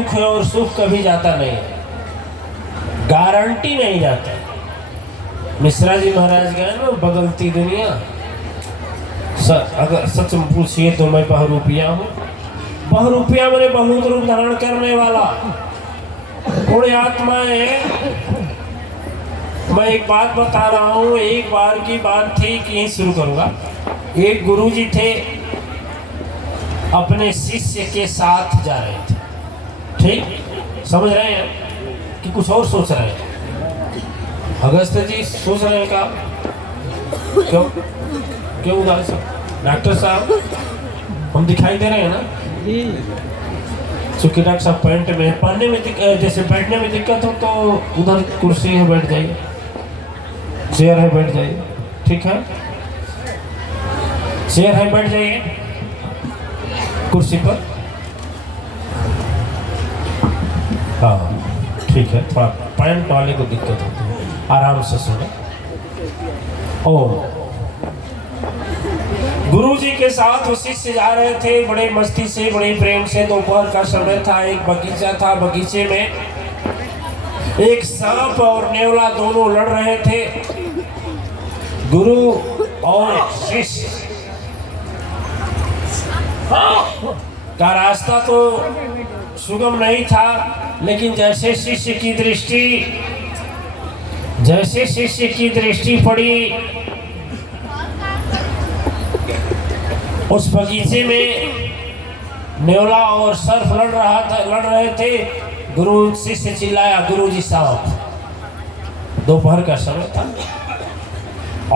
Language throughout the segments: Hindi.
दुख और सुख कभी जाता नहीं है, गारंटी नहीं जाता। मिश्रा जी महाराज गए ना बदलती दुनिया, अगर सच में पूछिए तो मैं बहुरूपिया हूँ। बहुरूपिया मैंने बहुत रूप धारण करने वाला पुण्य आत्माएं। मैं एक बात बता रहा हूँ, एक बार की बात थी कि यहीं शुरू करूँगा। एक गुरुजी थे, अपने शिष्य के साथ जा रहे थे, ठीक समझ रहे हैं कि कुछ और सोच रहे हैं? अगस्त जी सोच रहे हैं का? क्यों क्यों उदास डॉक्टर साहब हम दिखाई दे रहे हैं ना? चूँकि डॉक्टर साहब पैंट में पढ़ने में जैसे बैठने में दिक्कत हो तो उधर कुर्सी है बैठ जाइए, चेयर है बैठ जाइए, ठीक है चेयर है बैठ जाइए कुर्सी पर। हाँ ठीक है, थोड़ा पैंट वाले को दिक्कत होती है, आराम से सुने। ओम गुरु जी के साथ वो शिष्य जा रहे थे बड़े मस्ती से, बड़े प्रेम से। दोपहर का समय था, एक बगीचा था, बगीचे में एक सांप और नेवला दोनों लड़ रहे थे। गुरु और शिष्य का रास्ता तो सुगम नहीं था, लेकिन जैसे शिष्य की दृष्टि पड़ी उस बगीचे में नेवला और सर्प लड़ रहे थे। गुरु शिष्य चिल्लाया, गुरुजी सांप। दोपहर का समय था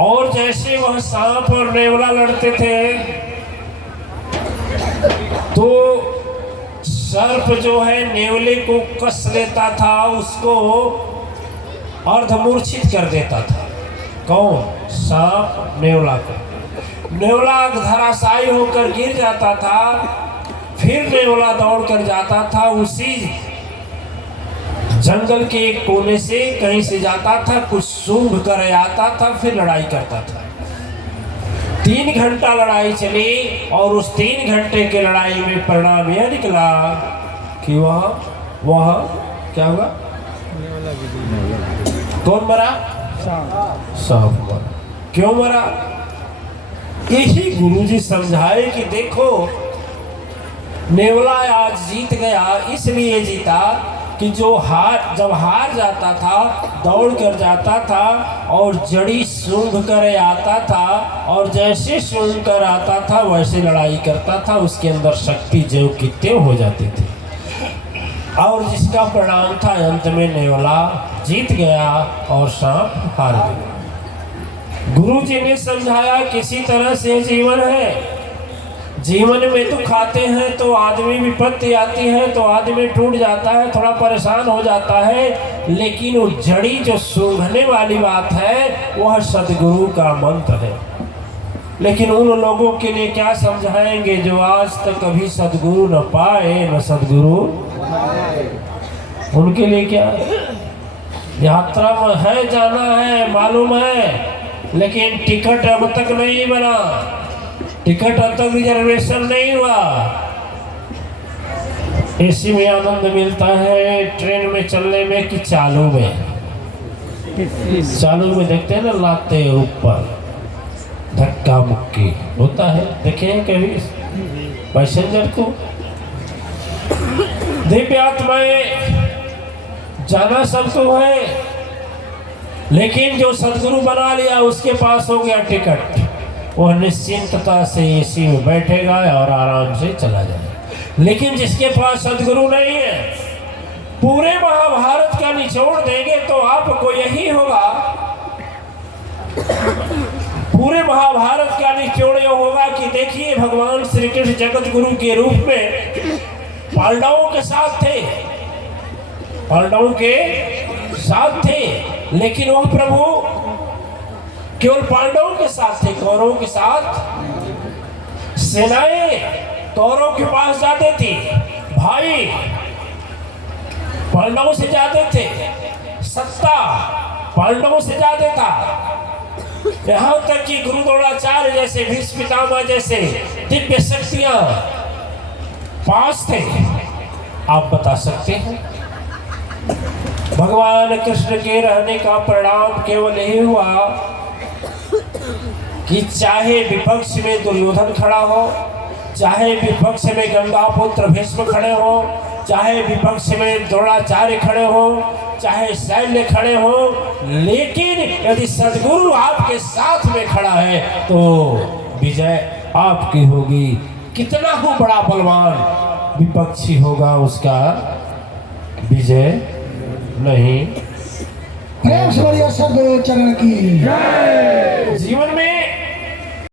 और जैसे वह सांप और नेवला लड़ते थे तो सर्प जो है नेवले को कस लेता था, उसको अर्धमूर्छित कर देता था। कौन? सांप नेवला को। नेवला धराशायी होकर गिर जाता था, फिर नेवला दौड़ कर जाता था, उसी जंगल के एक कोने से कहीं से जाता था, कुछ सूंघ कर आता था, फिर लड़ाई करता था। 3 घंटा लड़ाई चली और उस 3 घंटे के लड़ाई में परिणाम यह निकला कि वह क्या हुआ? कौन मरा? सांप मरा। क्यों मरा? यही गुरुजी समझाए कि देखो नेवला आज जीत गया, इसलिए जीता कि जब हार जाता था दौड़ कर जाता था और जड़ी सूंघ कर आता था, और जैसे सूंघ कर आता था वैसे लड़ाई करता था, उसके अंदर शक्ति ज्यों की त्यों हो जाती थी। और जिसका परिणाम था अंत में नेवला जीत गया और सांप हार गया। गुरुजी ने समझाया किसी तरह से जीवन है, जीवन में दुख आते हैं तो आदमी, विपत्ति आती है तो आदमी टूट जाता है, थोड़ा परेशान हो जाता है, लेकिन वो जड़ी जो सूंघने वाली बात है वह सदगुरु का मंत्र है। लेकिन उन लोगों के लिए क्या समझाएंगे जो आज तक कभी सदगुरु न पाए न सदगुरु, उनके लिए क्या यात्रा में है, जाना है, मालूम है, लेकिन टिकट अब तक नहीं बना, टिकट अब तक रिजर्वेशन नहीं हुआ। एसी में आनंद मिलता है ट्रेन में चलने में कि चालू में? चालू में देखते हैं ना, लाते ऊपर धक्का मुक्की होता है, देखे हैं कभी पैसेंजर को? दिव्य आत्माएं जाना सबको है, लेकिन जो सदगुरु बना लिया उसके पास हो गया टिकट, वह निश्चिंतता से एसी में बैठेगा और आराम से चला जाएगा। लेकिन जिसके पास सदगुरु नहीं है, पूरे महाभारत का निचोड़ देंगे तो आपको यही होगा, पूरे महाभारत का निचोड़ यह होगा कि देखिए भगवान श्री कृष्ण जगत गुरु के रूप में पांडवों के साथ थे, पांडवों के साथ थे, लेकिन वह प्रभु केवल पांडवों के साथ थे, कौरवों के साथ सेनाएं कौरवों के पास जाते थी, भाई पांडवों से जाते थे, सत्ता पांडवों से जाते था। यहाँ तक कि गुरु द्रोणाचार्य जैसे, भीष्म पितामह जैसे दिव्य शक्तियां पास थे, आप बता सकते हैं? भगवान कृष्ण के रहने का परिणाम केवल यही हुआ कि चाहे विपक्ष में दुर्योधन खड़ा हो, चाहे विपक्ष में गंगापुत्र भीष्म खड़े हो, चाहे विपक्ष में द्रोणाचार्य खड़े हो, चाहे सैन्य खड़े हो, लेकिन यदि सद्गुरु आपके साथ में खड़ा है तो विजय आपकी होगी। कितना हो बड़ा बलवान विपक्षी होगा, उसका विजय नहीं। प्रेम से बोलिए सद्गुरु चरण की। जीवन में